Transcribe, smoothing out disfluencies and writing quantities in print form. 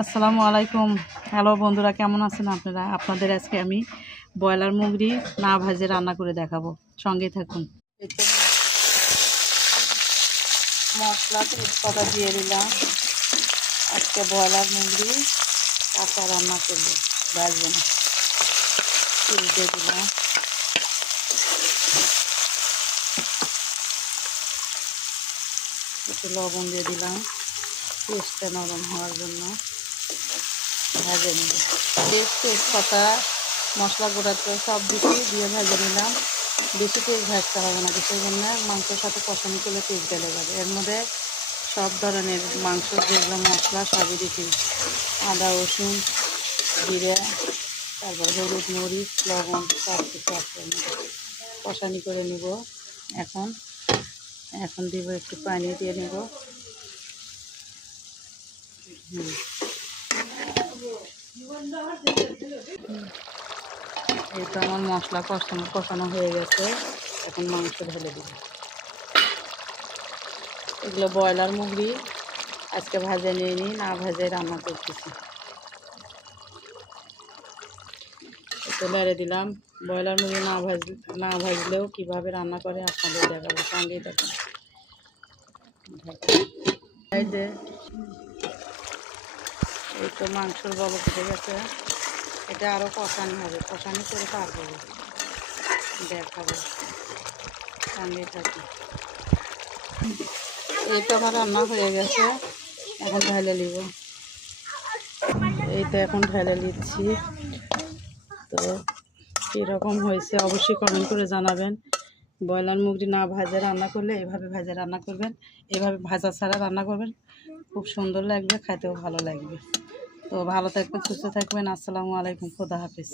আসসালামু আলাইকুম। হ্যালো বন্ধুরা, কেমন আছেন আপনারা? আপনাদের আজকে আমি ব্রয়লার মুরগি না ভাজে রান্না করে দেখাবো, সঙ্গেই থাকুন। মশলা তেজপাতা দিয়ে দিলাম। আজকে ব্রয়লার মুরগি কাঁচা রান্না করবো, ভাজবো না। তেল দিয়ে দিলাম, একটু লবণ দিয়ে দিলাম পেস্টটা নরম হওয়ার জন্য। ভেজে নেব তেজপাতা মশলা গুঁড়াতে সব দিয়ে ভেজে নিলাম। বেশি তেল ভাজতে হবে না, সেই জন্য মাংসের সাথে কষানি করলে তেল গেলে যাবে। এর মধ্যে সব ধরনের মাংস যেগুলো মশলা সবই দিচ্ছি, আদা রসুন জিরে, তারপর হলুদ মরিচ লবণ সব কিছু আছে। কষানি করে নেব। এখন এখন দিব একটু পানি দিয়ে নেব। এই তো আমার মশলা কষানো হয়ে গেছে। এখন মাংস ঢেলে দিব। এগুলো ব্রয়লার মুরগি আজকে ভাজে নিয়ে নিই, না ভাজে রান্না করতেছি। একটু নেড়ে দিলাম। ব্রয়লার মুরগি না ভাজলেও কীভাবে রান্না করে আপনাদের দেখাবো, সঙ্গেই দেখেন। এই যে এই তো মাংসর বলক উঠে গেছে। এটা আরও কষানি হবে, কষানি করে তারপরে দেখাবো, সঙ্গেই থাকি। এই তো আমার রান্না হয়ে গেছে, এখন ঢেলে নিব। এই তো এখন ঢেলে নিচ্ছি। তো কীরকম হয়েছে অবশ্যই কমেন্ট করে জানাবেন। ব্রয়লার মুরগি না ভাজে রান্না করলে এভাবে ভাজে রান্না করবেন, এভাবে ভাজা ছাড়া রান্না করবেন, খুব সুন্দর লাগবে, খাইতেও ভালো লাগবে। তো ভালো থাকবেন, সুস্থ থাকবেন। আসসালামু আলাইকুম, খোদা হাফেজ।